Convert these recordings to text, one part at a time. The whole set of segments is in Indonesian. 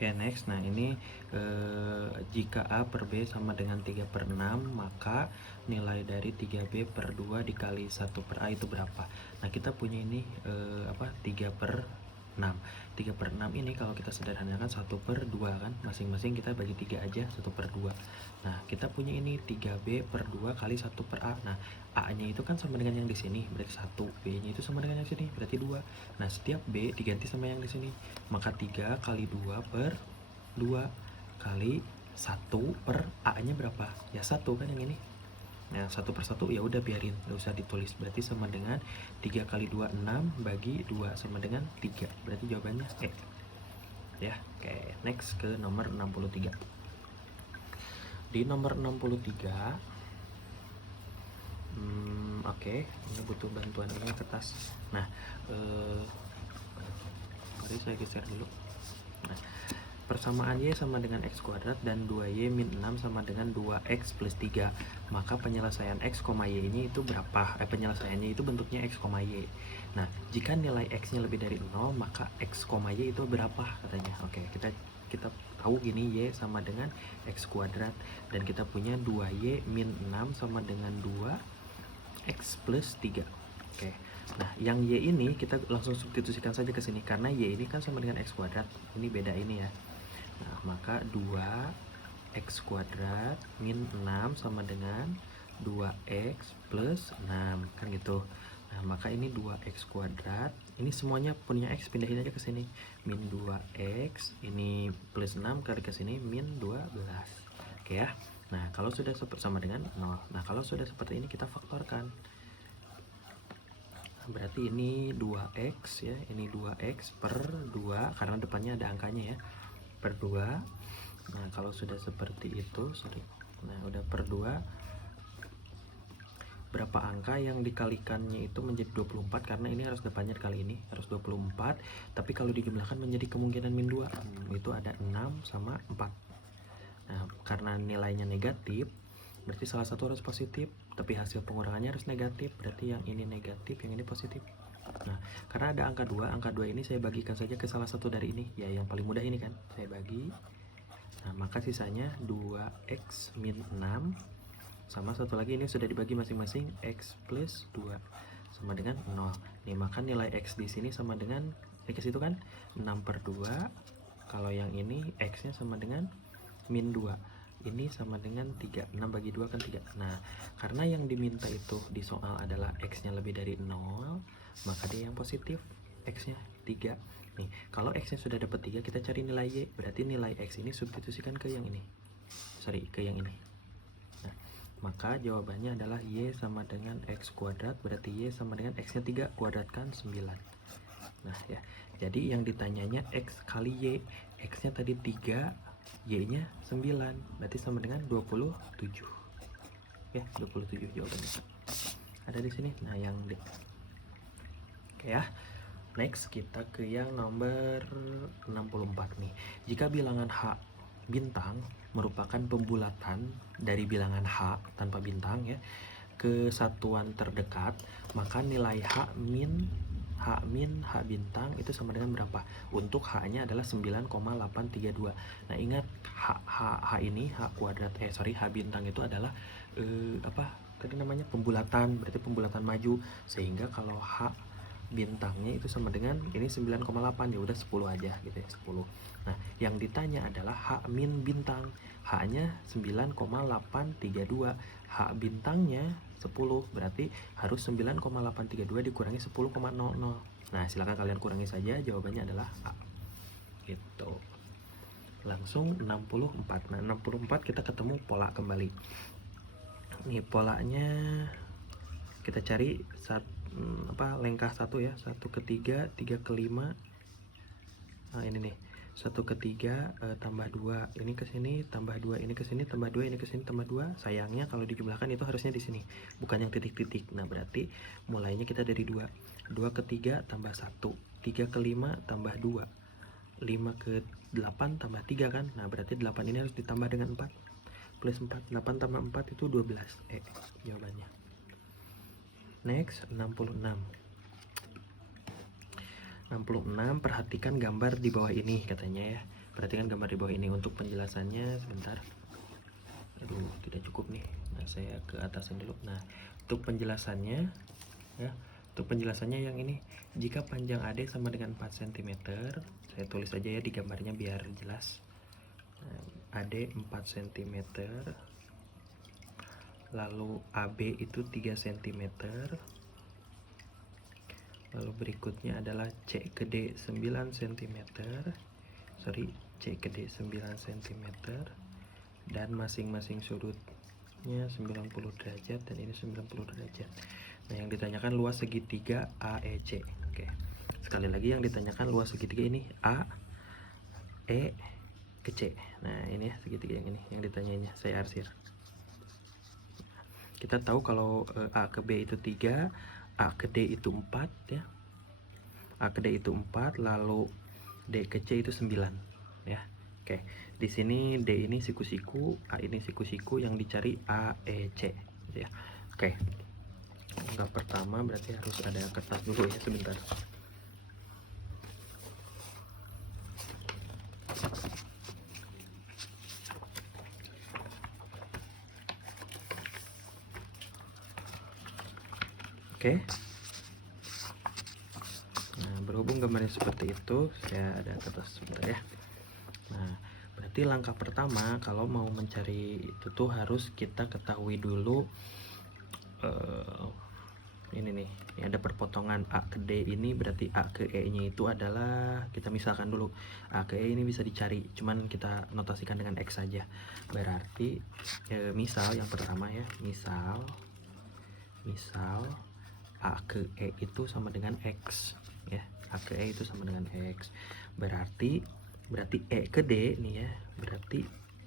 Oke, next. Nah, ini jika A per B sama dengan 3/6, maka nilai dari 3B per 2 dikali 1 per A itu berapa? Nah, kita punya ini 3/6. 3/6 ini kalau kita sederhanakan 1/2 kan, masing-masing kita bagi 3 aja, 1/2. Nah, kita punya ini 3B per 2 kali 1 per A. Nah, A-nya itu kan sama dengan yang di sini, berarti 1. B-nya itu sama dengan yang sini, berarti 2. Nah, setiap B diganti sama yang di sini. Maka 3 kali 2 per 2 kali 1 per A-nya berapa? Ya 1 kan yang ini. Nah, 1 per 1 ya udah biarin, nggak usah ditulis. Berarti sama dengan 3 kali 2 6 bagi 2 sama dengan 3. Berarti jawabannya E. Ya, oke. Next ke nomor 63. Di nomor 63 oke, ini butuh bantuan ini kertas. Nah, mari saya geser dulu. Nah, persamaan Y sama dengan X kuadrat dan 2Y min 6 sama dengan 2X plus 3. Maka penyelesaian X, Y ini itu berapa? Penyelesaiannya itu bentuknya X, Y. Nah, jika nilai X-nya lebih dari 0, maka X, Y itu berapa katanya? Oke, kita tahu gini, Y sama dengan X kuadrat. Dan kita punya 2Y min 6 sama dengan 2X plus 3. Oke. Nah, yang Y ini kita langsung substitusikan saja ke sini. Karena Y ini kan sama dengan X kuadrat. Ini beda ini ya. Nah, maka 2x kuadrat min 6 sama dengan 2x plus 6 kan gitu. Nah, maka ini 2x kuadrat, ini semuanya punya x, pindahin aja ke sini. Min 2x, ini plus 6 kali ke sini min 12. Oke ya. Nah, kalau sudah sama dengan 0. Nah, kalau sudah seperti ini kita faktorkan. Berarti ini 2x ya, ini 2x per 2 karena depannya ada angkanya ya. Per 2. Nah, kalau sudah seperti itu, nah udah per 2, berapa angka yang dikalikannya itu menjadi 24, karena ini harus depannya kali ini harus 24, tapi kalau dijumlahkan menjadi kemungkinan min 2, itu ada 6 sama 4. Nah, karena nilainya negatif, berarti salah satu harus positif, tapi hasil pengurangannya harus negatif, berarti yang ini negatif, yang ini positif. Nah, karena ada angka 2 ini saya bagikan saja ke salah satu dari ini, ya yang paling mudah ini kan, saya bagi. Nah, maka sisanya 2x min 6 sama satu lagi ini sudah dibagi masing-masing x plus 2 sama dengan 0. Nih, maka nilai x di sini sama dengan x itu kan 6 per 2. Kalau yang ini x-nya sama dengan min 2. Ini sama dengan 3. 6 bagi 2 kan 3. Nah, karena yang diminta itu di soal adalah x-nya lebih dari 0, maka dia yang positif, x-nya 3. Nih, kalau x-nya sudah dapat 3, kita cari nilai y. Berarti nilai x ini substitusikan ke yang ini. Ke yang ini. Nah, maka jawabannya adalah y sama dengan x kuadrat, berarti y sama dengan x-nya 3 kuadratkan 9. Nah, ya. Jadi yang ditanyanya x kali y. X-nya tadi 3, y-nya 9. Berarti sama dengan 27. Ya, 27 jawabannya. Ada di sini. Nah, yang D. Oke ya. Next, kita ke yang nomor 64 nih. Jika bilangan H bintang merupakan pembulatan dari bilangan H tanpa bintang ya ke satuan terdekat, maka nilai H min H bintang itu sama dengan berapa? Untuk H-nya adalah 9,832. Nah, ingat H ini H kuadrat H bintang itu adalah apa? Tadi namanya pembulatan, berarti pembulatan maju, sehingga kalau H bintangnya itu sama dengan ini 9,8, ya udah 10 aja gitu ya, 10. Nah, yang ditanya adalah H min bintang. H-nya 9,832, H bintangnya 10, berarti harus 9,832 dikurangi 10,00. Nah, silakan kalian kurangi saja, jawabannya adalah A. Gitu. Langsung 64. Nah, 64 kita ketemu pola kembali. Nih polanya kita cari lengkah 1 ya, 1 ke 3, 3 ke 5. Nah, ini nih 1 ke 3 tambah 2 ini ke sini, tambah 2 ini ke sini, tambah 2 ini ke sini, tambah 2. Sayangnya kalau dijumlahkan itu harusnya di sini, bukan yang titik-titik. Nah, berarti mulainya kita dari 2. 2 ke 3 tambah 1, 3 ke 5 tambah 2, 5 ke 8 tambah 3 kan. Nah, berarti 8 ini harus ditambah dengan 4 plus 4. 8 tambah 4 itu 12. Jawabannya. Next, 66. 66, perhatikan gambar di bawah ini katanya ya. perhatikan gambar di bawah ini. Untuk penjelasannya sebentar, aduh tidak cukup nih, nah saya ke atasin dulu. Nah untuk penjelasannya ya, untuk penjelasannya yang ini, jika panjang AD sama dengan 4 cm, saya tulis aja ya di gambarnya biar jelas. Nah, AD 4 cm, lalu AB itu 3 cm, lalu berikutnya adalah C ke D 9 cm, C ke D 9 cm, dan masing-masing sudutnya 90 derajat, dan ini 90 derajat. Nah yang ditanyakan luas segitiga AEC. Oke, sekali lagi yang ditanyakan luas segitiga ini A E ke C. Nah ini ya segitiga yang ini yang ditanyainnya, saya arsir. Kita tahu kalau A ke B itu 3, A ke D itu 4 ya, A ke D itu 4, lalu D ke C itu 9 ya. Oke, di sini D ini siku-siku, A ini siku-siku, yang dicari A, E, C ya. Oke, langkah pertama berarti harus ada kertas dulu ya, sebentar. Oke, nah berhubung gambarnya seperti itu, saya ada kertas sebentar ya. Nah berarti langkah pertama kalau mau mencari itu tuh harus kita ketahui dulu ini nih, ini ada perpotongan A ke D ini, berarti A ke E nya itu adalah, kita misalkan dulu A ke E ini bisa dicari, cuman kita notasikan dengan X saja. Berarti misal yang pertama ya, misal A ke E itu sama dengan X ya, A ke E itu sama dengan X. Berarti E ke D nih ya, berarti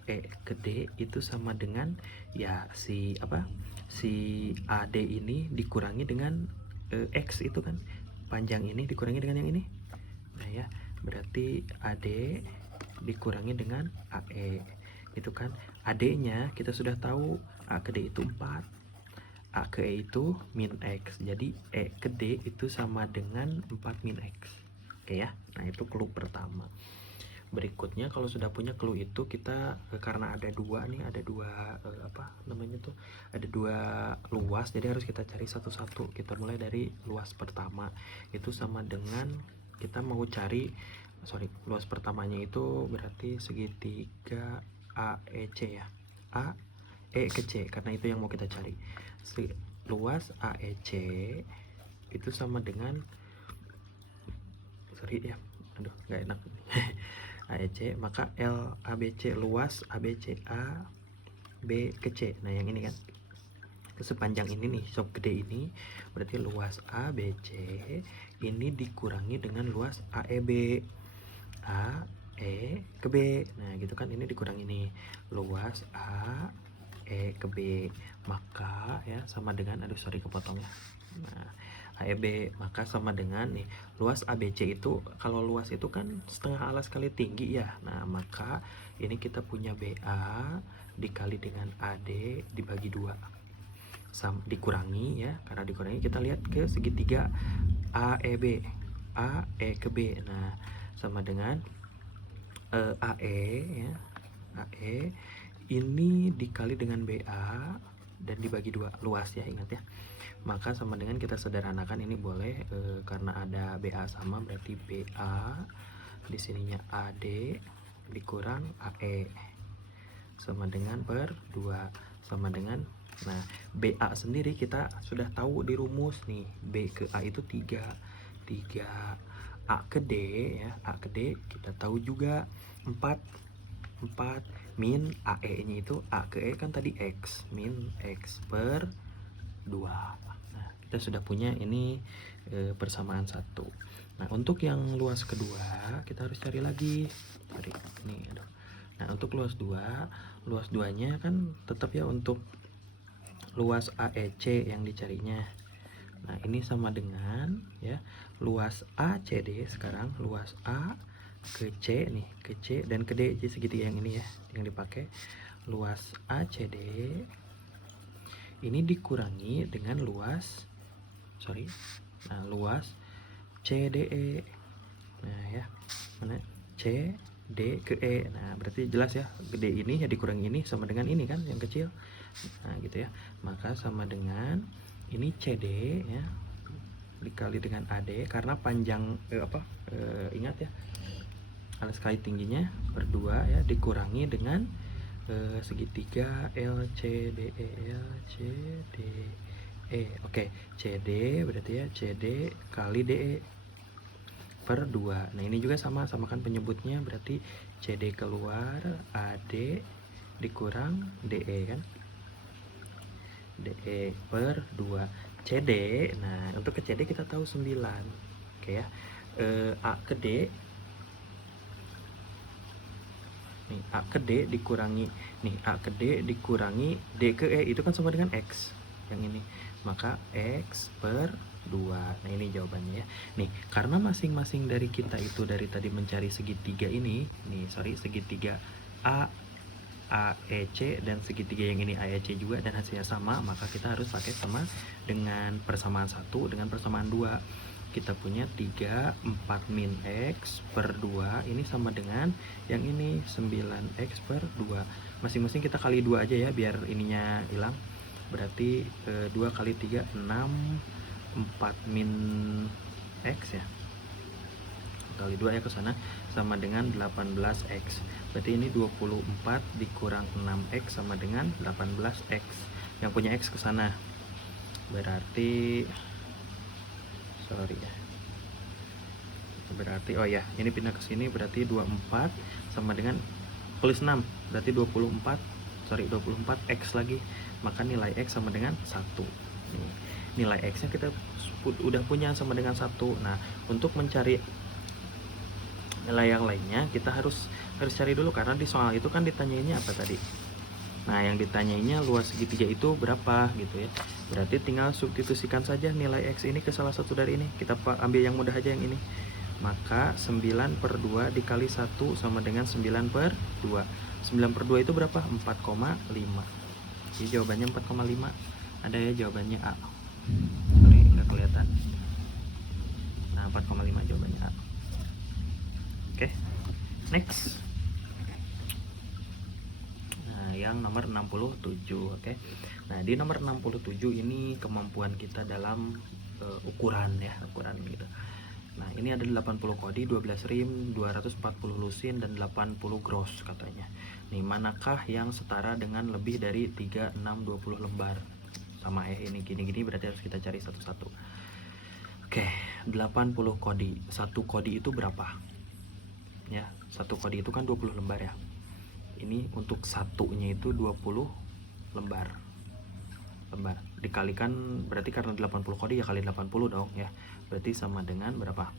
E ke D itu sama dengan ya si AD ini dikurangi dengan X itu kan, panjang ini dikurangi dengan yang ini. Nah ya, berarti AD dikurangi dengan AE itu kan. AD nya kita sudah tahu, A ke D itu 4, A ke E itu min X, jadi E ke D itu sama dengan 4 min X. Oke ya, nah itu clue pertama. Berikutnya kalau sudah punya clue itu, kita karena ada dua nih, ada dua ada dua luas, jadi harus kita cari satu-satu. Kita mulai dari luas pertama, itu sama dengan kita mau cari, luas pertamanya itu berarti segitiga AEC ya, A E ke C, karena itu yang mau kita cari. Luas AEC itu sama dengan, ya, aduh nggak enak AEC, maka L ABC, luas ABC A B ke C. Nah yang ini kan sepanjang ini nih, sob gede ini, berarti luas ABC ini dikurangi dengan luas AEB, A E ke B. Nah gitu kan, ini dikurangi nih luas A E ke B, maka ya sama dengan, aduh sorry kepotong ya. Nah AEB maka sama dengan nih, luas ABC itu, kalau luas itu kan setengah alas kali tinggi ya. Nah maka ini kita punya BA dikali dengan AD dibagi 2, dikurangi ya, karena dikurangi kita lihat ke segitiga AEB, A E ke B. Nah sama dengan AE ya, AE ini dikali dengan BA dan dibagi 2, luas ya, ingat ya. Maka sama dengan, kita sederhanakan ini boleh karena ada BA sama, berarti BA di sininya AD dikurang AE sama dengan per 2, sama dengan, nah BA sendiri kita sudah tahu di rumus nih, B ke A itu 3 A ke D ya, A ke D kita tahu juga 4 min AE nya itu, A ke E kan tadi X, min X per 2. Nah kita sudah punya ini persamaan 1. Nah untuk yang luas kedua kita harus cari lagi, ini aduh. Nah untuk luas 2, luas 2 nya kan tetap ya untuk luas AEC yang dicarinya. Nah ini sama dengan ya, luas ACD, sekarang luas A ke C nih, ke C dan ke D, jadi segitiga yang ini ya yang dipakai. Luas ACD ini dikurangi dengan luas luas CDE. Nah ya, mana CDE. D ke E. Nah, berarti jelas ya, D ini ya dikurangi ini sama dengan ini kan yang kecil. Nah, gitu ya. Maka sama dengan ini CD ya dikali dengan AD karena panjang ingat ya, alas kali tingginya per 2 ya dikurangi dengan segitiga LCDE LCDE. Oke, CD berarti ya CD kali DE per 2. Nah, ini juga samakan penyebutnya, berarti CD keluar, AD dikurang DE kan. DE per 2. CD, nah untuk ke CD kita tahu 9. Oke ya. A ke D. Nih, A ke D dikurangi A ke D dikurangi D ke E itu kan sama dengan X yang ini, maka X per 2. Nah, ini jawabannya ya. Nih, karena masing-masing dari kita itu dari tadi mencari segitiga ini, segitiga AEC dan segitiga yang ini AEC juga dan hasilnya sama, maka kita harus pakai sama dengan persamaan 1 dengan persamaan 2. Kita punya 3, 4 min X per 2 ini sama dengan yang ini 9X per 2. Masing-masing kita kali 2 aja ya biar ininya hilang. Berarti 2 kali 3 6, 4 min X ya, kali 2 ya ke sana sama dengan 18X. Berarti ini 24 dikurang 6X sama dengan 18X. Yang punya X ke sana. Berarti berarti oh ya, ini pindah ke sini berarti 24 sama dengan plus 6 berarti 24 X lagi, maka nilai X sama dengan 1. Nilai X nya kita udah punya sama dengan 1. Nah, untuk mencari nilai yang lainnya kita harus cari dulu, karena di soal itu kan ditanyainnya apa tadi. Nah, yang ditanyainnya luas segitiga itu berapa gitu ya. Berarti tinggal substitusikan saja nilai X ini ke salah satu dari ini. Kita ambil yang mudah aja yang ini. Maka 9 per 2 dikali 1 sama dengan 9 per 2. 9 per 2 itu berapa? 4,5. Jadi jawabannya 4,5. Ada ya jawabannya A. Sorry, nggak kelihatan. Nah, 4,5 jawabannya A. Oke, next. Yang nomor 67. Oke. Nah, di nomor 67 ini kemampuan kita dalam ukuran gitu. Nah, ini ada 80 kodi, 12 rim, 240 lusin dan 80 gross katanya. Nih, manakah yang setara dengan lebih dari 3, 6, 20 lembar? Sama ini gini-gini berarti harus kita cari satu-satu. Oke, 80 kodi. Satu kodi itu berapa? Ya, satu kodi itu kan 20 lembar ya. Ini untuk satunya itu 20 lembar dikalikan, berarti karena 80 kodi ya kali 80 dong ya, berarti sama dengan berapa?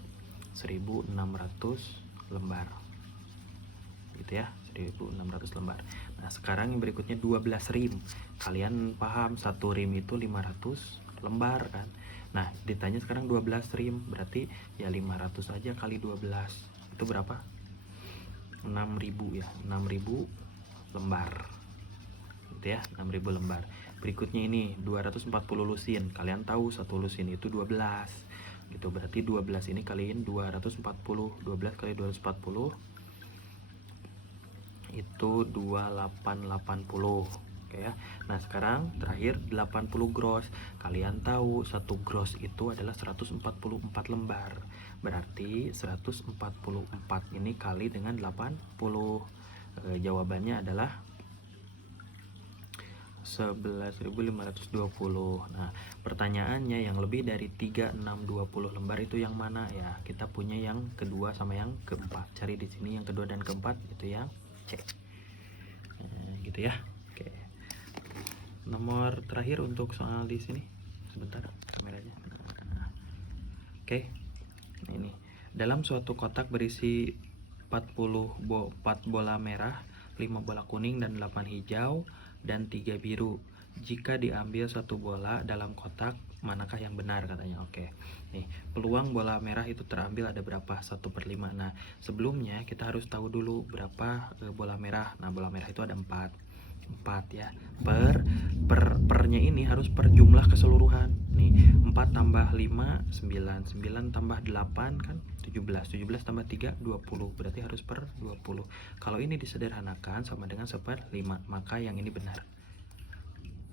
1600 lembar gitu ya, 1600 lembar. Nah, sekarang yang berikutnya 12 rim. Kalian paham satu rim itu 500 lembar kan. Nah, ditanya sekarang 12 rim, berarti ya 500 aja kali 12 itu berapa? 6.000 ya, 6.000 lembar gitu ya, 6.000 lembar. Berikutnya ini 240 lusin. Kalian tahu satu lusin itu 12 gitu, berarti 12 ini kaliin 240. 12 kali 240 itu 2880. Oke ya. Nah, sekarang terakhir 80 gross. Kalian tahu satu gross itu adalah 144 lembar. Berarti 144 ini kali dengan 80. Jawabannya adalah 11.520. Nah, pertanyaannya yang lebih dari 3, 6, 20 lembar itu yang mana ya? Kita punya yang kedua sama yang keempat. Cari di sini yang kedua dan keempat itu yang C. Gitu ya. Oke. Nomor terakhir untuk soal di sini. Sebentar kameranya. Oke. Nah, ini. Dalam suatu kotak berisi 4 bola merah, 5 bola kuning dan 8 hijau dan 3 biru. Jika diambil satu bola dalam kotak, manakah yang benar katanya? Oke. Nih, peluang bola merah itu terambil ada berapa? 1/5. Nah, sebelumnya kita harus tahu dulu berapa bola merah. Nah, bola merah itu ada 4. 4 ya. Pernya ini harus per jumlah keseluruhan. Nih, 4 tambah 5 9, 9 tambah 8 kan 17, 17 tambah 3 20. Berarti harus per 20. Kalau ini disederhanakan sama dengan 1/5, maka yang ini benar.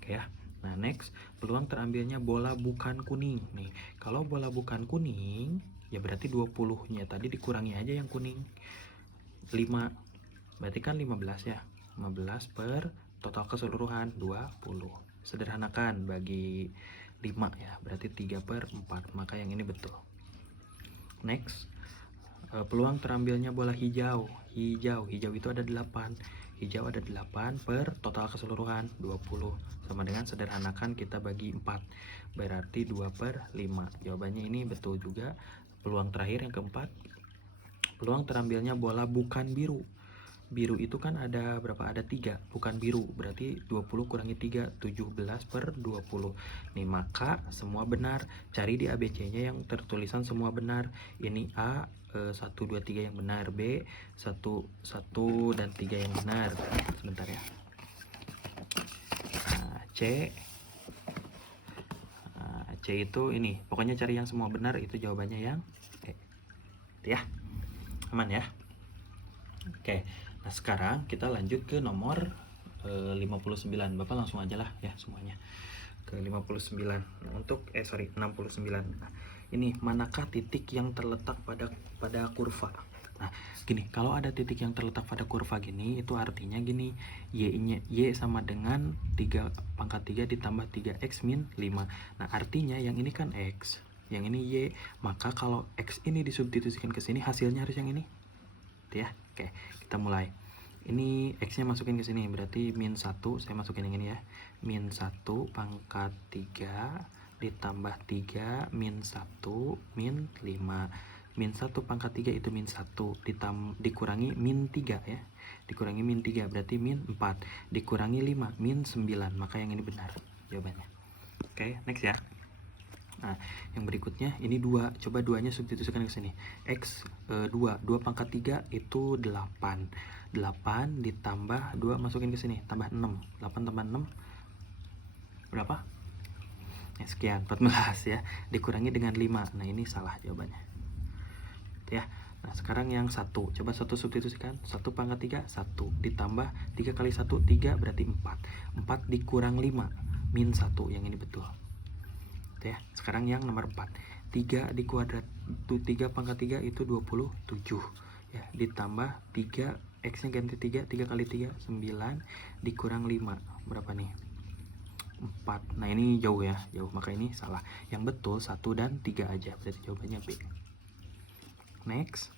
Oke ya. Nah, next, peluang terambilnya bola bukan kuning. Nih, kalau bola bukan kuning, ya berarti 20-nya tadi dikurangi aja yang kuning. 5, berarti kan 15 ya. 15 per total keseluruhan 20. Sederhanakan bagi 5 ya, berarti 3/4, maka yang ini betul. Next, peluang terambilnya bola hijau. Hijau itu ada 8. Hijau ada 8 per total keseluruhan 20. Sama dengan sederhanakan kita bagi 4, berarti 2/5. Jawabannya ini betul juga. Peluang terakhir yang keempat, peluang terambilnya bola bukan biru. Biru itu kan ada berapa? Ada 3, bukan biru. Berarti 20 kurangi 3, 17/20. Nih, maka semua benar. Cari di ABC-nya yang tertulisan semua benar. Ini A, 1, 2, 3 yang benar. B, 1, 1 dan 3 yang benar. Sebentar ya. Nah, C. Nah, C itu ini. Pokoknya cari yang semua benar, itu jawabannya yang E. Ya. Aman ya? Oke. Nah, sekarang kita lanjut ke nomor 59. Bapak langsung aja lah ya semuanya. Ke 59. Nah, untuk 69. Nah, ini manakah titik yang terletak pada kurva? Nah, gini, kalau ada titik yang terletak pada kurva gini, itu artinya gini, y sama dengan 3 × 3 ditambah 3x min 5. Nah, artinya yang ini kan x, yang ini y, maka kalau x ini disubstitusikan ke sini, hasilnya harus yang ini. Ya, oke, kita mulai. Ini x-nya masukin ke sini, berarti min 1, saya masukin yang ini ya. Min 1 pangkat 3 ditambah 3 min 1 min 5. Min 1 pangkat 3 itu min 1 dikurangi min 3 ya. Dikurangi min 3 berarti min 4. Dikurangi 5 min 9, maka yang ini benar jawabannya. Oke, next ya. Nah, yang berikutnya ini 2. Coba 2-nya substitusikan ke sini. X 2 pangkat 3 itu 8. 8 ditambah 2 masukin ke sini, tambah 6. 8 tambah 6 berapa? Ya, sekian, 14 ya. Dikurangi dengan 5. Nah, ini salah jawabannya. Ya. Nah, sekarang yang 1. Coba 1 substitusikan. 1 pangkat 3 1 ditambah 3 kali 1 3 berarti 4. 4 dikurang 5 min 1, yang ini betul. Ya, sekarang yang nomor 4. 3 di kuadrat 3 pangkat 3 itu 27 ya, ditambah 3, x nya ganti 3, 3 kali 3 9 dikurang 5 berapa nih? 4. Nah, ini jauh ya, jauh, maka ini salah. Yang betul 1 dan 3 aja, berarti jawabannya B. Next,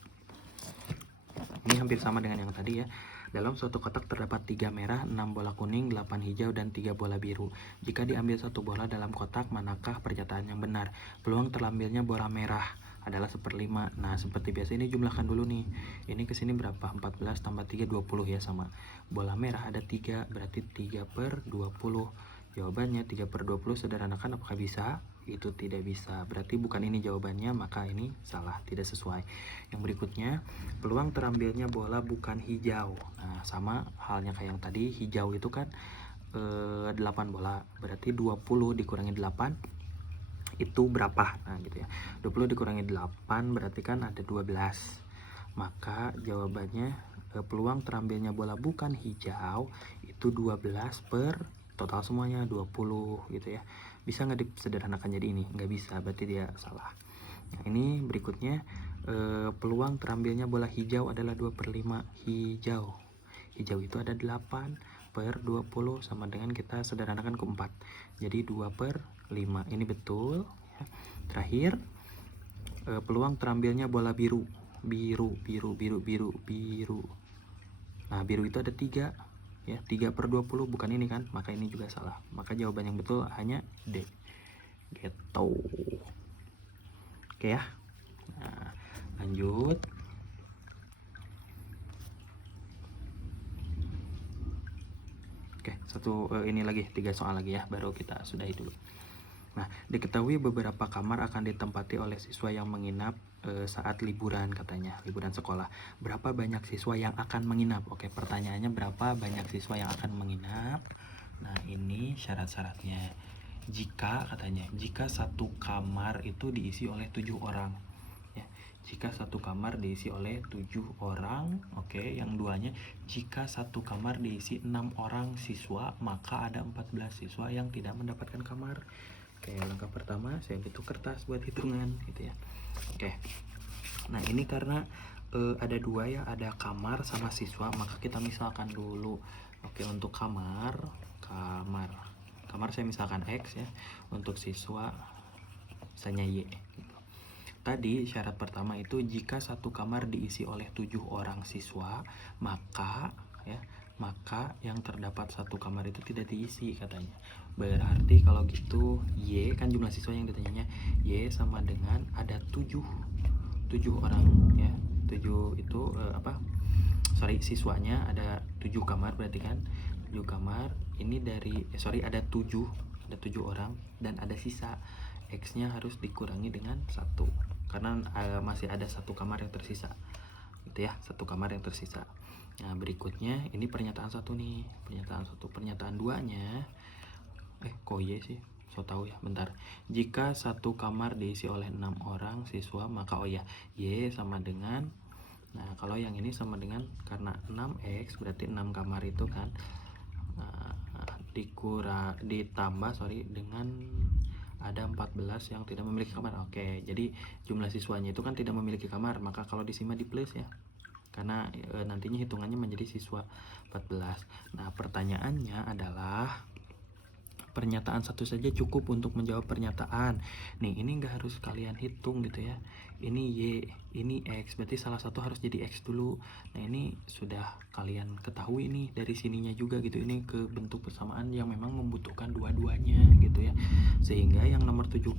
ini hampir sama dengan yang tadi ya. Dalam suatu kotak terdapat 3 merah, 6 bola kuning, 8 hijau, dan 3 bola biru. Jika diambil 1 bola dalam kotak, manakah pernyataan yang benar? Peluang terambilnya bola merah adalah 1/5. Nah, seperti biasa ini jumlahkan dulu nih. Ini kesini berapa? 14 tambah 3, 20 ya, sama. Bola merah ada 3, berarti 3/20. Jawabannya 3/20 sederhanakan, apakah bisa? Itu tidak bisa, berarti bukan ini jawabannya, maka ini salah, tidak sesuai. Yang berikutnya, peluang terambilnya bola bukan hijau. Nah, sama halnya kayak yang tadi, hijau itu kan 8 bola, berarti 20 dikurangi 8 itu berapa? Nah, gitu ya. 20 dikurangi 8 berarti kan ada 12. Maka jawabannya peluang terambilnya bola bukan hijau itu 12 per total semuanya 20 gitu ya. Bisa nggak disederhanakan jadi ini? Nggak bisa, berarti dia salah. Nah, ini berikutnya, peluang terambilnya bola hijau adalah 2/5. Hijau itu ada 8/20 sama dengan kita sederhanakan ke 4. Jadi 2/5. Ini betul ya. Terakhir, peluang terambilnya bola biru. Nah, biru itu ada 3 ya, 3/20, bukan ini kan, maka ini juga salah. Maka jawaban yang betul hanya D gitu. Oke ya. Nah, lanjut. Oke, ini lagi 3 soal lagi ya, baru kita sudahi dulu. Nah, diketahui beberapa kamar akan ditempati oleh siswa yang menginap saat liburan katanya, liburan sekolah. Berapa banyak siswa yang akan menginap? Oke, pertanyaannya berapa banyak siswa yang akan menginap? Nah, ini syarat-syaratnya. Jika katanya, jika satu kamar itu diisi oleh 7 orang. Ya, jika satu kamar diisi oleh 7 orang, oke, yang duanya, jika satu kamar diisi 6 orang siswa, maka ada 14 siswa yang tidak mendapatkan kamar. Oke, langkah pertama saya butuh kertas buat hitungan gitu ya. Oke, nah ini karena ada dua ya, ada kamar sama siswa, maka kita misalkan dulu. Oke, untuk kamar saya misalkan X ya, untuk siswa misalnya Y gitu. Tadi syarat pertama itu jika satu kamar diisi oleh 7 orang siswa, maka yang terdapat satu kamar itu tidak diisi katanya. Berarti kalau gitu Y, kan jumlah siswa yang ditanyanya, Y sama dengan ada 7 orang ya. 7 itu siswanya ada 7 kamar, berarti kan 7 kamar ini dari ada 7 orang dan ada sisa. X-nya harus dikurangi dengan 1 karena masih ada satu kamar yang tersisa gitu ya, satu kamar yang tersisa. Nah, berikutnya ini pernyataan 1 nih, pernyataan 2-nya kok Y sih, so tahu ya, bentar. Jika satu kamar diisi oleh 6 orang siswa, maka Y sama dengan, nah kalau yang ini sama dengan, karena 6X berarti 6 kamar itu kan ditambah dengan ada 14 yang tidak memiliki kamar. Oke, jadi jumlah siswanya itu kan tidak memiliki kamar, maka kalau disimak di plus ya, karena nantinya hitungannya menjadi siswa 14. Nah, pertanyaannya adalah pernyataan 1 saja cukup untuk menjawab pernyataan. Nih, ini nggak harus kalian hitung gitu ya. Ini Y, ini X, berarti salah satu harus jadi X dulu. Nah, ini sudah kalian ketahui nih dari sininya juga gitu. Ini ke bentuk persamaan yang memang membutuhkan dua-duanya gitu ya. Sehingga yang nomor 71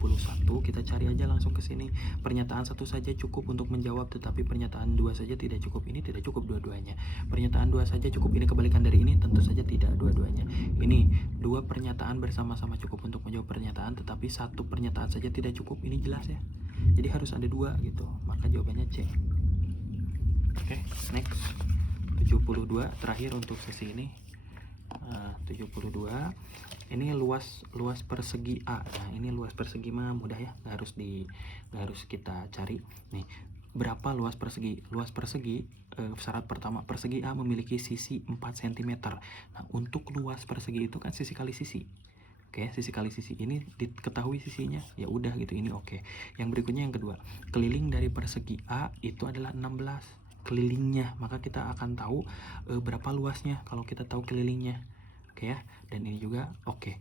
kita cari aja langsung ke sini. Pernyataan 1 saja cukup untuk menjawab, tetapi pernyataan 2 saja tidak cukup. Ini tidak cukup dua-duanya. Pernyataan 2 saja cukup, ini kebalikan dari ini, tentu saja tidak dua-duanya. Ini 2 pernyataan bersama-sama cukup untuk menjawab pernyataan, tetapi 1 pernyataan saja tidak cukup. Ini jelas ya. Jadi harus ada 2 gitu. Maka jawabannya C. Oke, next. 72 terakhir untuk sesi ini. 72 ini luas persegi A. Nah, ini luas persegi mah mudah ya, nggak harus kita cari. Nih, berapa luas persegi? Luas persegi, syarat pertama, persegi A memiliki sisi 4 cm. Nah, untuk luas persegi itu kan sisi kali sisi. Oke, sisi kali sisi ini diketahui sisinya, ya udah gitu, ini oke. Yang berikutnya yang kedua, keliling dari persegi A itu adalah 16 kelilingnya, maka kita akan tahu berapa luasnya kalau kita tahu kelilingnya. Oke ya, dan ini juga oke.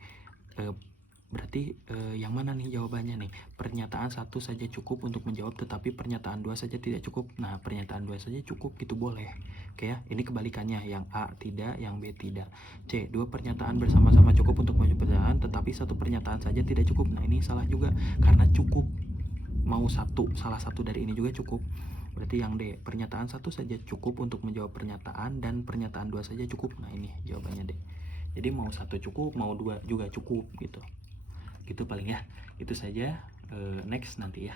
Berarti yang mana nih jawabannya nih? Pernyataan 1 saja cukup untuk menjawab, tetapi pernyataan 2 saja tidak cukup. Nah, pernyataan 2 saja cukup, gitu boleh. Oke ya, ini kebalikannya, yang A tidak, yang B tidak. C, 2 pernyataan bersama-sama cukup untuk menjawab pernyataan, tetapi 1 pernyataan saja tidak cukup. Nah, ini salah juga, karena cukup mau salah satu dari ini juga cukup. Berarti yang D, pernyataan 1 saja cukup untuk menjawab pernyataan, dan pernyataan 2 saja cukup. Nah, ini jawabannya D. Jadi mau 1 cukup, mau 2 juga cukup gitu. Gitu paling ya. Itu saja. Next nanti ya.